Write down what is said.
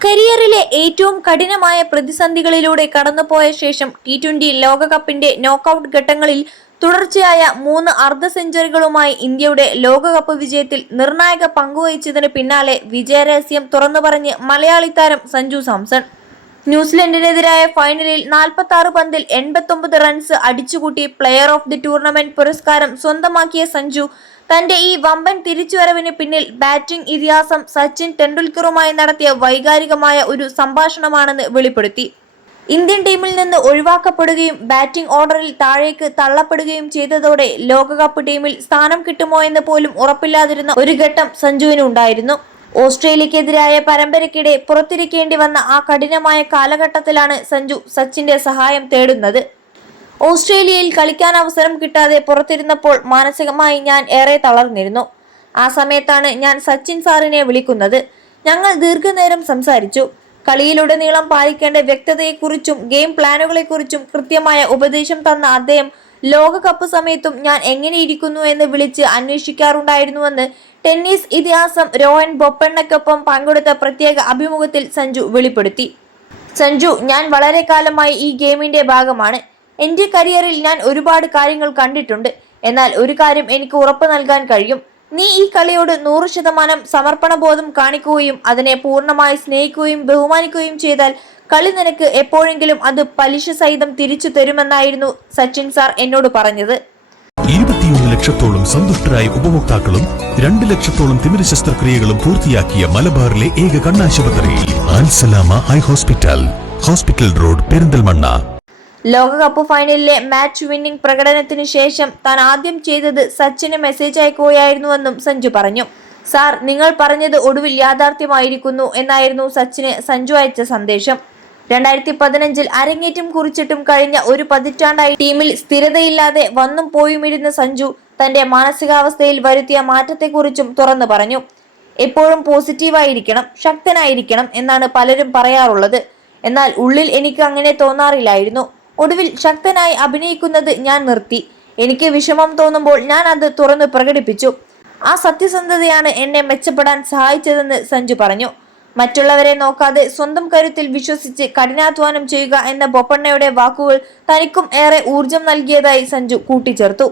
കരിയറിലെ ഏറ്റവും കഠിനമായ പ്രതിസന്ധികളിലൂടെ കടന്നുപോയ ശേഷം T20 ലോകകപ്പിന്റെ നോക്കൌട്ട് ഘട്ടങ്ങളിൽ തുടർച്ചയായ 3 അർദ്ധ സെഞ്ചുറികളുമായി ഇന്ത്യയുടെ ലോകകപ്പ് വിജയത്തിൽ നിർണായക പങ്കുവഹിച്ചതിന് പിന്നാലെ വിജയരഹസ്യം തുറന്നുപറഞ്ഞ് മലയാളി താരം സഞ്ജു സാംസൺ. ന്യൂസിലൻഡിനെതിരായ ഫൈനലിൽ 46 പന്തിൽ 89 റൺസ് അടിച്ചുകൂട്ടി പ്ലെയർ ഓഫ് ദി ടൂർണമെന്റ് പുരസ്കാരം സ്വന്തമാക്കിയ സഞ്ജു തന്റെ ഈ വമ്പൻ തിരിച്ചുവരവിന് പിന്നിൽ ബാറ്റിംഗ് ഇതിഹാസം സച്ചിൻ ടെണ്ടുൽക്കറുമായി നടത്തിയ വൈകാരികമായ ഒരു സംഭാഷണമാണെന്ന് വെളിപ്പെടുത്തി. ഇന്ത്യൻ ടീമിൽ നിന്ന് ഒഴിവാക്കപ്പെടുകയും ബാറ്റിംഗ് ഓർഡറിൽ താഴേക്ക് തള്ളപ്പെടുകയും ചെയ്തതോടെ ലോകകപ്പ് ടീമിൽ സ്ഥാനം കിട്ടുമോ എന്ന് പോലും ഉറപ്പില്ലാതിരുന്ന ഒരു ഘട്ടം സഞ്ജുവിന് ഉണ്ടായിരുന്നു. ഓസ്ട്രേലിയക്കെതിരായ പരമ്പരയ്ക്കിടെ പുറത്തിരിക്കേണ്ടി വന്ന ആ കഠിനമായ കാലഘട്ടത്തിലാണ് സഞ്ജു സച്ചിന്റെ സഹായം തേടുന്നത്. ഓസ്ട്രേലിയയിൽ കളിക്കാൻ അവസരം കിട്ടാതെ പുറത്തിരുന്നപ്പോൾ മാനസികമായി ഞാൻ ഏറെ തളർന്നിരുന്നു. ആ സമയത്താണ് ഞാൻ സച്ചിൻ സാറിനെ വിളിക്കുന്നത്. ഞങ്ങൾ ദീർഘനേരം സംസാരിച്ചു. കളിയിലുടനീളം പാലിക്കേണ്ട വ്യക്തതയെക്കുറിച്ചും ഗെയിം പ്ലാനുകളെക്കുറിച്ചും കൃത്യമായ ഉപദേശം തന്ന അദ്ദേഹം ലോകകപ്പ് സമയത്തും ഞാൻ എങ്ങനെയിരിക്കുന്നു എന്ന് വിളിച്ച് അന്വേഷിക്കാറുണ്ടായിരുന്നുവെന്ന് ടെന്നീസ് ഇതിഹാസം രോഹൻ ബൊപ്പണ്ണയ്ക്കൊപ്പം പങ്കെടുത്ത പ്രത്യേക അഭിമുഖത്തിൽ സഞ്ജു വെളിപ്പെടുത്തി. സഞ്ജു, ഞാൻ വളരെ കാലമായി ഈ ഗെയിമിന്റെ ഭാഗമാണ്. എന്റെ കരിയറിൽ ഞാൻ ഒരുപാട് കാര്യങ്ങൾ കണ്ടിട്ടുണ്ട്. എന്നാൽ ഒരു കാര്യം എനിക്ക് ഉറപ്പ് നൽകാൻ കഴിയും. നീ ഈ കളിയോട് 100% സമർപ്പണബോധം കാണിക്കുകയും അതിനെ പൂർണ്ണമായി സ്നേഹിക്കുകയും ബഹുമാനിക്കുകയും ചെയ്താൽ കളി നിനക്ക് എപ്പോഴെങ്കിലും അത് പലിശ സഹിതം തിരിച്ചു തരുമെന്നായിരുന്നു സച്ചിൻ സാർ എന്നോട് പറഞ്ഞത്. 21 ലക്ഷത്തോളം സന്തുഷ്ടരായ ഉപഭോക്താക്കളും 2 ലക്ഷത്തോളം തിമിര ശസ്ത്രക്രിയകളും പൂർത്തിയാക്കിയ മലബാറിലെ ഏക കണ്ണാശുപത്രി Alsalama eye hospital, hospital road, Perinthalmanna. ലോകകപ്പ് ഫൈനലിലെ മാച്ച് വിന്നിംഗ് പ്രകടനത്തിന് ശേഷം താൻ ആദ്യം ചെയ്തത് സച്ചിന് മെസ്സേജ് അയക്കുകയായിരുന്നുവെന്നും സഞ്ജു പറഞ്ഞു. സാർ, നിങ്ങൾ പറഞ്ഞത് ഒടുവിൽ യാഥാർത്ഥ്യമായിരിക്കുന്നു എന്നായിരുന്നു സച്ചിന് സഞ്ജു അയച്ച സന്ദേശം. 2015 അരങ്ങേറ്റം കുറിച്ചിട്ടും കഴിഞ്ഞ ഒരു പതിറ്റാണ്ടായി ടീമിൽ സ്ഥിരതയില്ലാതെ വന്നും പോയുമിരുന്ന സഞ്ജു തന്റെ മാനസികാവസ്ഥയിൽ വരുത്തിയ മാറ്റത്തെക്കുറിച്ചും തുറന്നു പറഞ്ഞു. എപ്പോഴും പോസിറ്റീവായിരിക്കണം, ശക്തനായിരിക്കണം എന്നാണ് പലരും പറയാറുള്ളത്. എന്നാൽ ഉള്ളിൽ എനിക്ക് അങ്ങനെ തോന്നാറില്ലായിരുന്നു. ഒടുവിൽ ശക്തനായി അഭിനയിക്കുന്നത് ഞാൻ നിർത്തി. എനിക്ക് വിഷമം തോന്നുമ്പോൾ ഞാൻ അത് തുറന്നു പ്രകടിപ്പിച്ചു. ആ സത്യസന്ധതയാണ് എന്നെ മെച്ചപ്പെടാൻ സഹായിച്ചതെന്ന് സഞ്ജു പറഞ്ഞു. മറ്റുള്ളവരെ നോക്കാതെ സ്വന്തം കരുത്തിൽ വിശ്വസിച്ച് കഠിനാധ്വാനം ചെയ്യുക എന്ന ബൊപ്പണ്ണയുടെ വാക്കുകൾ തനിക്കും ഏറെ ഊർജം നൽകിയതായി സഞ്ജു കൂട്ടിച്ചേർത്തു.